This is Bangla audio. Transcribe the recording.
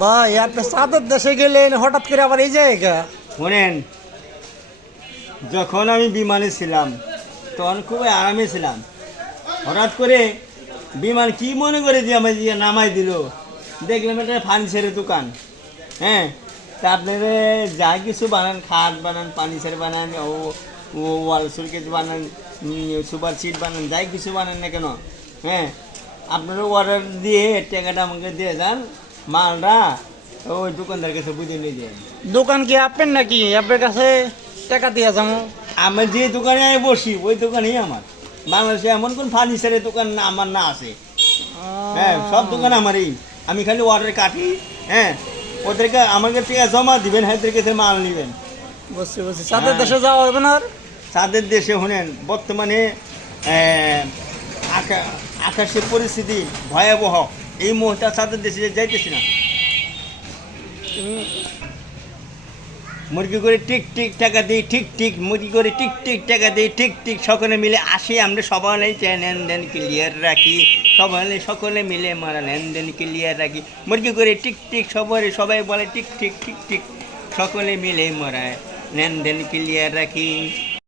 ভাই আপনি চাঁদের দেশে গেলেন হঠাৎ করে আবার এই জায়গা। শোনেন, যখন আমি বিমানে ছিলাম তখন খুব আরামে ছিলাম। হঠাৎ করে বিমান কি মনে করে যে আমায় দিয়ে নামাই দিল, দেখলাম এটা ফার্নিচারের দোকান। হ্যাঁ, তা আপনারা যা কিছু বানান, খাট বানান, ফার্নিচার বানান, ও ওয়াল সুরকেস বানান, সুপার সিট বানান, যাই কিছু বানান না কেন, হ্যাঁ, আপনারা অর্ডার দিয়ে টাকাটা আমাকে দিয়ে যান, মালটা ওই দোকানদার কাছে বুঝে নিয়ে যান। দোকান কি আপনার নাকি আপনার কাছে টাকা দিয়ে যাবো? আমার যে দোকানে আমি বসি ওই দোকানেই আমার। বাংলাদেশে এমন কোন ফার্নিচারের দোকান না আমার না আছে। হ্যাঁ, সব দোকান আমারই। আমি খালি অর্ডার কাটি। হ্যাঁ, ওদেরকে আমাকে টাকা জমা দিবেন, হ্যাঁ, ওদের কাছে মাল নেবেন। বুঝছি বুঝছি, চাঁদের হ্যাঁ। দেশে যাওয়া হবে না আর? তাদের দেশে শুনেন বর্তমানে আকাশের পরিস্থিতি ভয়াবহ। এই মুহূর্তে তাদের দেশে যাইতেছি না। মুরগি করে টিক টিক টাকা দিই, ঠিক ঠিক মুরগি করে টিক টিক টাকা দিই, ঠিক ঠিক সকলে মিলে আসি, আমরা সবাই লেনদেন ক্লিয়ার রাখি, সকলে মিলে আমরা লেনদেন ক্লিয়ার রাখি। মুরগি করে টিক টিক সবাই বলে টিক ঠিক ঠিক ঠিক, সকলে মিলে মরা লেনদেন ক্লিয়ার রাখি।